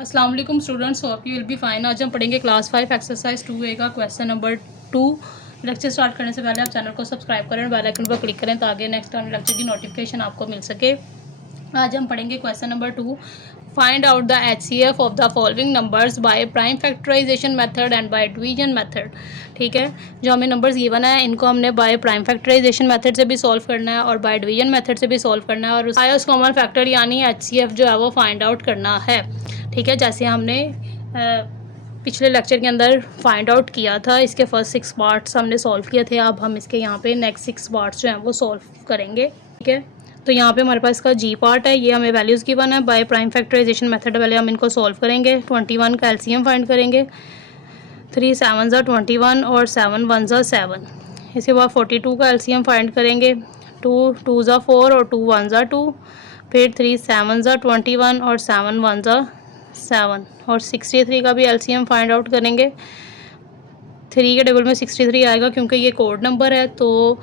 अस्सलाम वालेकुम students, hope you will be fine. आज हम पढ़ेंगे क्लास 5 एक्सरसाइज 2A का क्वेश्चन नंबर 2। लेक्चर स्टार्ट करने से पहले आप चैनल को सब्सक्राइब करें और बेल आइकन पर क्लिक करें ताकि नेक्स्ट आने लेक्चर की नोटिफिकेशन आपको मिल सके। आज हम पढ़ेंगे question number 2। Find out the HCF of the following numbers by prime factorisation method and by division method. ठीक है, जो हमें नंबर्स गिवन है इनको हमने बाय प्राइम फैक्टराइजेशन मेथड से भी सॉल्व करना है और बाय डिवीजन मेथड से भी सॉल्व करना है और हाईएस्ट कॉमन फैक्टर यानी HCF जो है वो फाइंड आउट करना है। ठीक है, जैसे हमने पिछले लेक्चर के अंदर फाइंड आउट किया था, इसके फर्स्ट 6 पार्ट्स हमने सॉल्व किए थे। अब हम इसके यहाँ पे नेक्स्ट 6 पार्ट्स जो हैं वो सॉल्व करेंगे। ठीक है, तो यहाँ पे हमारे पास इसका जी पार्ट है, ये हमें वैल्यूज़ गिवन है बाय प्राइम फैक्टराइजेशन मेथड। पहले हम इनको सॉल्व करेंगे। 21 का एलसीएम फाइंड करेंगे। 3 7 21 और 7 1 7। इसके बाद 42 का एलसीएम फाइंड करेंगे। 2 2 4 और 2 1 2। फिर 3 7 21 और 7 1 7 और 63 का भी एलसीएम फाइंड आउट करेंगे। 3 के टेबल में 63 आएगा क्योंकि ये कोड नंबर है, तो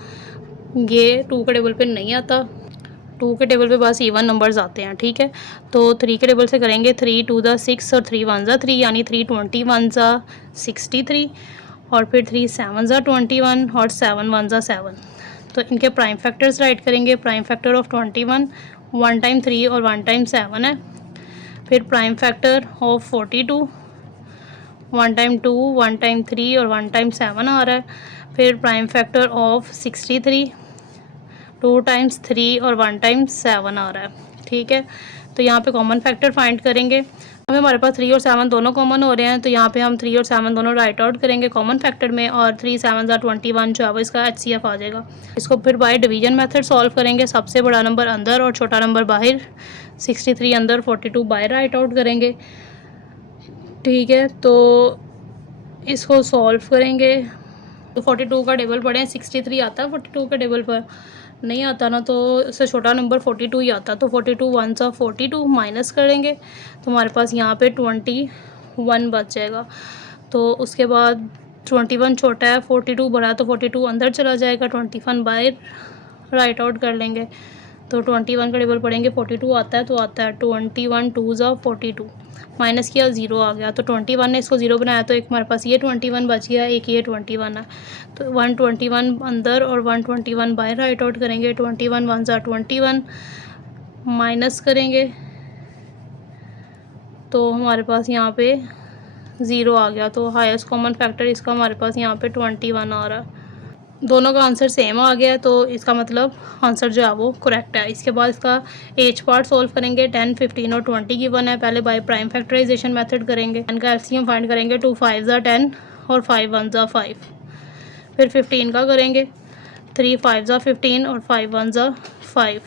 ये 2 के टेबल पे नहीं आता। 2 के टेबल पे बस इवन नंबर्स आते हैं। ठीक है, तो 3 के टेबल से करेंगे। 3 2 6 और 3 1 3 यानी 3 21 63 और फिर 3 7 21 और 7 1 7। तो इनके प्राइम फैक्टर्स राइट करेंगे। प्राइम फैक्टर ऑफ 21 1 टाइम 3 और 1 टाइम 7 है। फिर prime factor of 42 1 time 2 1 time 3 और 1 टाइम 7 आ रहा है। फिर प्राइम फैक्टर ऑफ 63 2 टाइम्स 3 और 1 टाइम 7 आ रहा है। ठीक है, तो यहाँ पे कॉमन फैक्टर फाइंड करेंगे। हमें हमारे पास 3 और 7 दोनों कॉमन हो रहे हैं, तो यहाँ पे हम 3 और 7 दोनों राइट आउट करेंगे कॉमन फैक्टर में और 3 7 21 जो है वो इसका HCF आ जाएगा। इसको फिर बाय डिवीजन मेथड सॉल्व करेंगे। सबसे बड़ा नंबर अंदर और छोटा नंबर बाहर। 63 अंदर 42 बाहर राइट आउट करेंगे। ठीक है, तो इसको सॉल्व करेंगे। तो 42 का टेबल पढ़ें, 63 आता है 42 के टेबल पर नहीं आता ना, तो उससे छोटा नंबर 42 ही आता। तो 42 1 42 माइनस करेंगे तो हमारे पास यहाँ पे 21 बच जाएगा। तो उसके बाद 21 छोटा है, 42 बड़ा है, तो 42 अंदर चला जाएगा, 21 बाहर राइट आउट कर लेंगे। तो 21 का टेबल पढ़ेंगे। 42 आता है तो आता है 21 2 42 माइनस किया 0 आ गया। तो 21 ने इसको 0 बनाया तो एक हमारे पास ये 21 बच गया, एक ये 21 है। तो 121 अंदर और 121 बाहर राइट आउट करेंगे। 21 1 21 माइनस करेंगे तो हमारे पास यहाँ पे 0 आ गया। तो हाईएस्ट कॉमन फैक्टर इसका हमारे पास यहाँ पे 21 आ रहा है। दोनों का आंसर सेम आ गया, तो इसका मतलब आंसर जो है वो करेक्ट है। इसके बाद इसका एच पार्ट सॉल्व करेंगे। 10 15 और 20 गिवन है। पहले बाय प्राइम फैक्टराइजेशन मेथड करेंगे। 10 का एलसीएम फाइंड करेंगे। 2 5 10 और 5 1 5। फिर 15 का करेंगे। 3 5 15 और 5 1 5।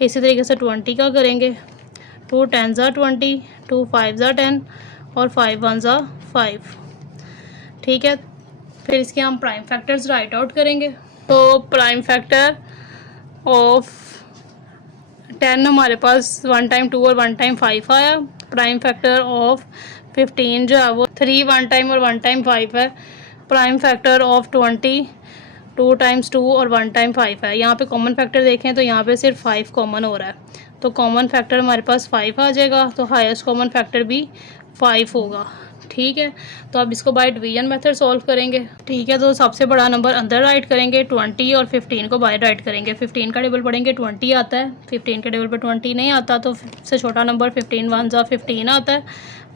इसी तरीके से 20 का करेंगे। 2 10 20, 2 5 10 और 5 1 5। ठीक है, फिर इसके हम प्राइम फैक्टर्स राइट आउट करेंगे। तो प्राइम फैक्टर ऑफ 10 हमारे पास 1 टाइम 2 और 1 टाइम 5 आया। प्राइम फैक्टर ऑफ 15 जो है वो 3 1 टाइम और 1 टाइम 5 है। प्राइम फैक्टर ऑफ 20 2 टाइम्स 2 और 1 टाइम 5 है। यहाँ पे कॉमन फैक्टर देखें तो यहाँ पे सिर्फ 5 कॉमन हो रहा है, तो कॉमन फैक्टर हमारे पास 5 आ जाएगा। तो हाईएस्ट कॉमन फैक्टर भी 5 होगा। ठीक है, तो अब इसको बाय डिवीजन मेथड सॉल्व करेंगे। ठीक है, तो सबसे बड़ा नंबर अंदर राइट करेंगे 20 और 15 को बाहर राइट करेंगे। 15 का टेबल पढ़ेंगे 20 आता है, 15 के टेबल पे 20 नहीं आता, तो सबसे छोटा नंबर 15 1 15 आता है।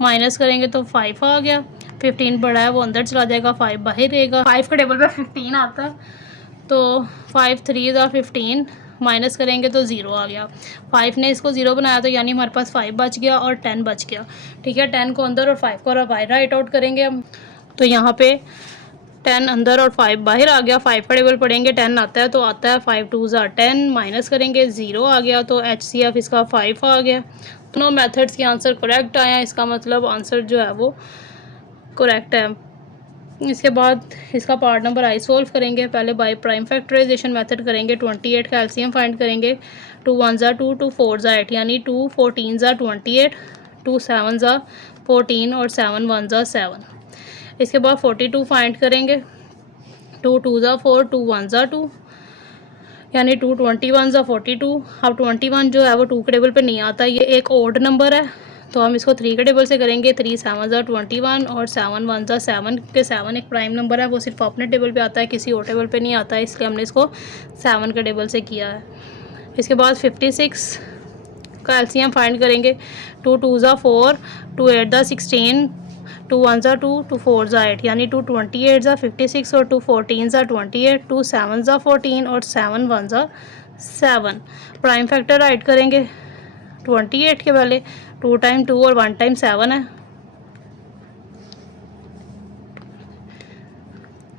माइनस करेंगे तो 5 आ गया। 15 बड़ा है वो अंदर चला जाएगा, 5 बाहर रहेगा। 5 के टेबल पे 15 आता है, तो 5 3 15 माइनस करेंगे तो 0 आ गया। 5 ने इसको 0 बनाया तो यानी हमारे पास 5 बच गया और 10 बच गया। ठीक है, 10 को अंदर और 5 को बाहर राइट आउट करेंगे हम। तो यहाँ पे 10 अंदर और 5 बाहर आ गया। 5 का टेबल पढ़ेंगे। 10 आता है तो आता है 5 2 10 माइनस करेंगे 0 आ गया। तो HCF इसका 5 आ गया। दोनों मेथड्स के आंसर करेक्ट आए हैं, इसका मतलब आंसर जो है वो करेक्ट है। इसके बाद इसका पार्ट नंबर आई सॉल्व करेंगे। पहले बाय प्राइम फैक्टराइजेशन मेथड करेंगे। 28 का एलसीएम फाइंड करेंगे। 2 1 2 2 4 8 यानी 2 14 28, 2 7 14 और 7 1 7। इसके बाद 42 फाइंड करेंगे। 2 2 4 2 1 2 यानी 2 21 42। अब 21 जो है वो 2 के टेबल पे नहीं आता, ये एक ओड नंबर है, तो हम इसको 3 के टेबल से करेंगे। 3 7 ज़ा 21 और 7 1 ज़ा 7 के 7 एक प्राइम नंबर है, वो सिर्फ अपने टेबल पे आता है, किसी और टेबल पे नहीं आता है, इसलिए हमने इसको 7 के टेबल से किया है। इसके बाद 56 का एलसीएम फाइंड करेंगे। 2 2 ज़ा 4, 2 8 ज़ा 16, 2 1 ज़ा 2, 2 4 ज़ा 8, यानी 2 28 ज़ा 56 और 2 14 ज़ा 28, 2 7 ज़ा 14 और 7 1 ज़ा 7। प्राइम फैक्टर राइट करेंगे 28 के पहले। 2 टाइम 2 और 1 टाइम 7 है,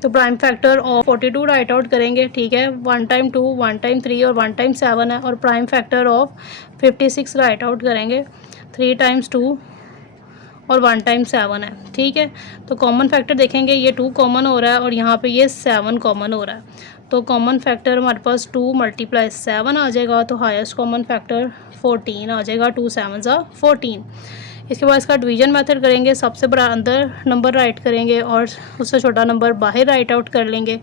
तो prime factor of 42 right out करेंगे। ठीक है, 1 टाइम 2, 1 टाइम 3 और 1 टाइम 7 है। और prime factor of 56 right out करेंगे। 3 टाइम्स 2 और 1 टाइम 7 है। ठीक है, तो कॉमन फैक्टर देखेंगे, ये 2 कॉमन हो रहा है और यहाँ पे ये 7 कॉमन हो रहा है, तो कॉमन फैक्टर हमारे पास 2 × 7 आ जाएगा, तो हाईएस्ट कॉमन फैक्टर 14 आ जाएगा। 2 7 ज़ा 14। इसके बाद इसका डिवीजन मेथड करेंगे, सबसे बड़ा अंदर नंबर राइट करेंगे और उससे छोटा नंबर बाहर राइट आउट कर लेंगे।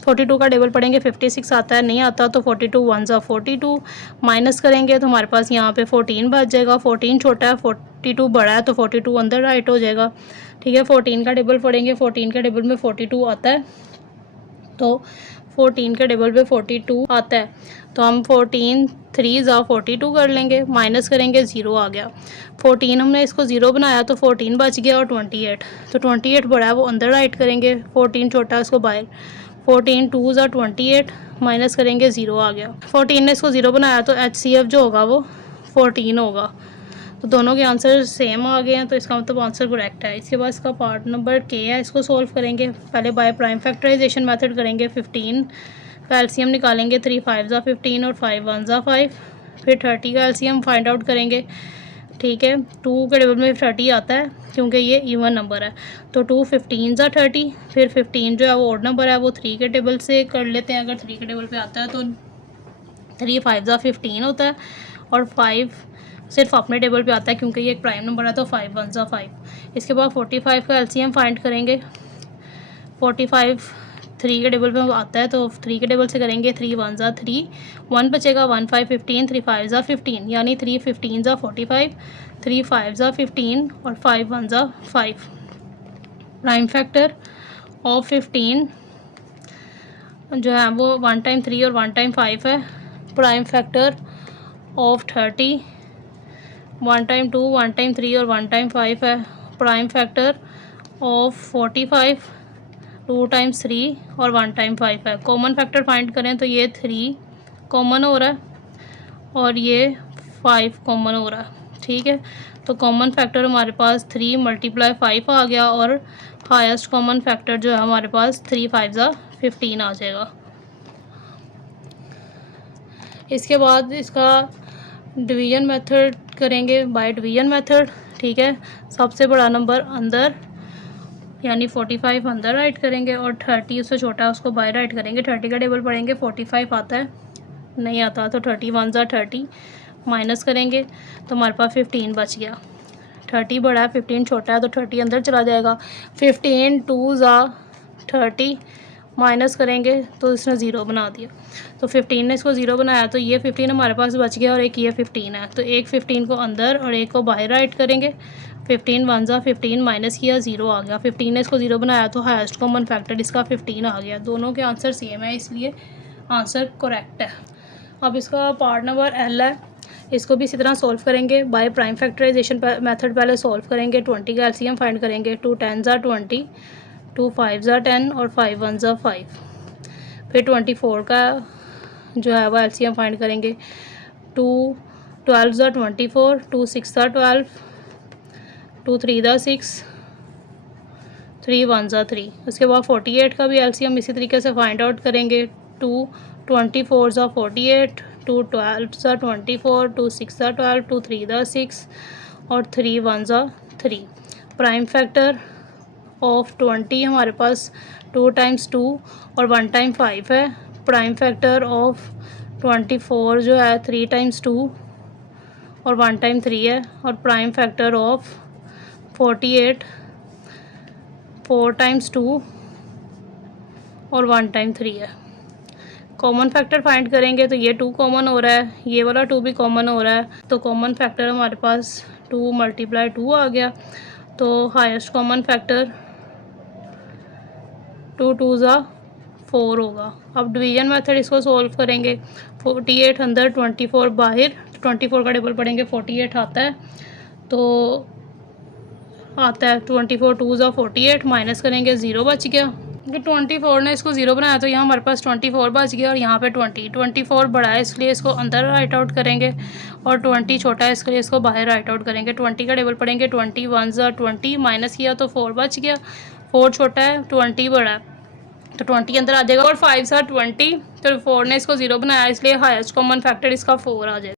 42 का टेबल पढ़ेंगे, 56 आता है, नहीं आता तो 42 1 ज़ा 42 माइनस करेंगे तो हमारे पास यहाँ पे 14 बच जाएगा। 14 छोटा है, 42 बड़ा है, तो 42 अंदर राइट हो जाएगा। ठीक है, 14 का टेबल पढ़ेंगे, 14 के टेबल में 42 आता है, तो 14 के टेबल पे 42 आता है, तो हम 14 3 ज़ा 42 कर लेंगे, माइनस करेंगे 0 आ गया। 14 हमने इसको 0 बनाया तो 14 बच गया और 28, तो 28 बड़ा है वो अंदर राइट करेंगे, 14 छोटा है उसको बाहर। 14 2 ज़ा 28 माइनस करेंगे 0 आ गया। 14 ने इसको 0 बनाया तो HCF जो होगा वो 14 होगा, तो दोनों के आंसर सेम आ गए हैं, तो इसका मतलब आंसर करेक्ट है। इसके बाद इसका पार्ट नंबर के है, इसको सॉल्व करेंगे। पहले बाय प्राइम फैक्टराइजेशन मेथड करेंगे। 15 का एलसीएम निकालेंगे, 3 5 ज़ा 15 और 5 1 ज़ा 5। फिर 30 का एलसीएम फाइंड आउट करेंगे। ठीक है, 2 के टेबल में 30 आता है क्योंकि ये इवन नंबर है, तो 2 15 ज़ा 30। फिर 15 जो है वो ऑड नंबर है, वो 3 के टेबल से कर लेते हैं, अगर 3 के टेबल पे आता है तो 3 5 ज़ा 15 होता है, और 5 सिर्फ अपने टेबल पे आता है क्योंकि ये एक प्राइम नंबर है, तो 5 1 ज़ा 5। इसके बाद 45 का एलसीएम फाइंड करेंगे। 45 3 के टेबल पे आता है, तो 3 के टेबल से करेंगे। 3 1 ज़ा 3, 1 बचेगा, 1 5 15, 3 5 ज़ा 15, यानी 3 15 ज़ा 45, 3 5 ज़ा 15 और 5 1 ज़ा 5। प्राइम फैक्टर ऑफ 15 जो है वो 1 टाइम 3 और 1 टाइम 5 है। Prime factor of 30 1 time 2, 1 time 3 और 1 टाइम 5 है। प्राइम फैक्टर ऑफ 45 2 टाइम्स 3 और 1 टाइम 5 है। कॉमन फैक्टर फाइंड करें तो ये 3 कॉमन हो रहा है और ये 5 कॉमन हो रहा है। ठीक है, तो कॉमन फैक्टर हमारे पास 3 × 5 आ गया, और हाईएस्ट कॉमन फैक्टर जो है हमारे पास 3 5 ज़ा 15 आ जाएगा। इसके बाद इसका डिवीज़न मेथड करेंगे, बाय डिवीज़न मेथड। ठीक है, सबसे बड़ा नंबर अंदर यानी 45 अंदर राइट करेंगे और 30 उससे छोटा उसको बाहर राइट करेंगे। 30 का टेबल पढ़ेंगे, 45 आता है, नहीं आता तो 30 1 ज़ा 30 माइनस करेंगे तो हमारे पास 15 बच गया। 30 बड़ा है, 15 छोटा है, तो 30 अंदर चला जाएगा। 15 2 ज़ा 30 माइनस करेंगे तो इसने 0 बना दिया, तो 15 ने इसको 0 बनाया, तो ये 15 हमारे पास बच गया और एक ये 15 है, तो एक 15 को अंदर और एक को बाहर राइट करेंगे। 15 1 ज़ा 15 माइनस किया, 0 आ गया। 15 ने इसको 0 बनाया, तो हाईएस्ट कॉमन फैक्टर इसका 15 आ गया। दोनों के आंसर सेम है, इसलिए आंसर करेक्ट है। अब इसका पार्ट नंबर एल है, इसको भी इसी तरह सॉल्व करेंगे। बाय प्राइम फैक्टराइजेशन मेथड पहले सॉल्व करेंगे। 20 का एलसीएम फाइंड करेंगे। 2 10 ज़ा 20, 2 5 ज़ा 10 और 5 1 ज़ा 5। फिर 24 का जो है वो एलसीएम फाइंड करेंगे। 2 12 ज़ा 24, 2 6 ज़ा 12, 2 3 ज़ा 6, 3 1 ज़ा 3। उसके बाद 48 का भी एलसीएम इसी तरीके से फाइंड आउट करेंगे। 2 24 ज़ा 48, 2 12 ज़ा 24, 2 6 ज़ा 12, 2 3 ज़ा 6 और 3 1 ज़ा 3। प्राइम फैक्टर ऑफ 20 हमारे पास 2 टाइम्स 2 और 1 टाइम 5 है। प्राइम फैक्टर ऑफ 24 जो है 3 टाइम्स 2 और 1 टाइम 3 है। और प्राइम फैक्टर ऑफ 48 4 टाइम्स 2 और 1 टाइम 3 है। कॉमन फैक्टर फाइंड करेंगे तो ये 2 कॉमन हो रहा है, ये वाला 2 भी कॉमन हो रहा है, तो कॉमन फैक्टर हमारे पास 2 मल्टीप्लाई 2 आ गया। तो हाईएस्ट कॉमन फैक्टर 2 2 ज़ा 4 होगा। अब डिवीजन मेथड इसको सॉल्व करेंगे। 48 अंदर 24 बाहर, 24 का टेबल पढ़ेंगे 48 आता है, तो आता है 24 2 ज़ा 48, माइनस करेंगे 0 बच गया। क्योंकि 24 ने इसको 0 बनाया तो यहाँ हमारे पास 24 बच गया और यहाँ पे 24 बड़ा है इसलिए इसको अंदर राइट आउट करेंगे और 20 छोटा है इसके लिए इसको बाहर राइट आउट करेंगे। 20 का टेबल पढ़ेंगे 20 1 ज़ा 20, माइनस किया तो 4 बच गया। 4 छोटा है 20 बड़ा है तो 20 अंदर आ जाएगा और 5 ज़ा 20, तो 4 ने इसको 0 बनाया इसलिए हाईएस्ट कॉमन फैक्टर इसका 4 आ जाएगा।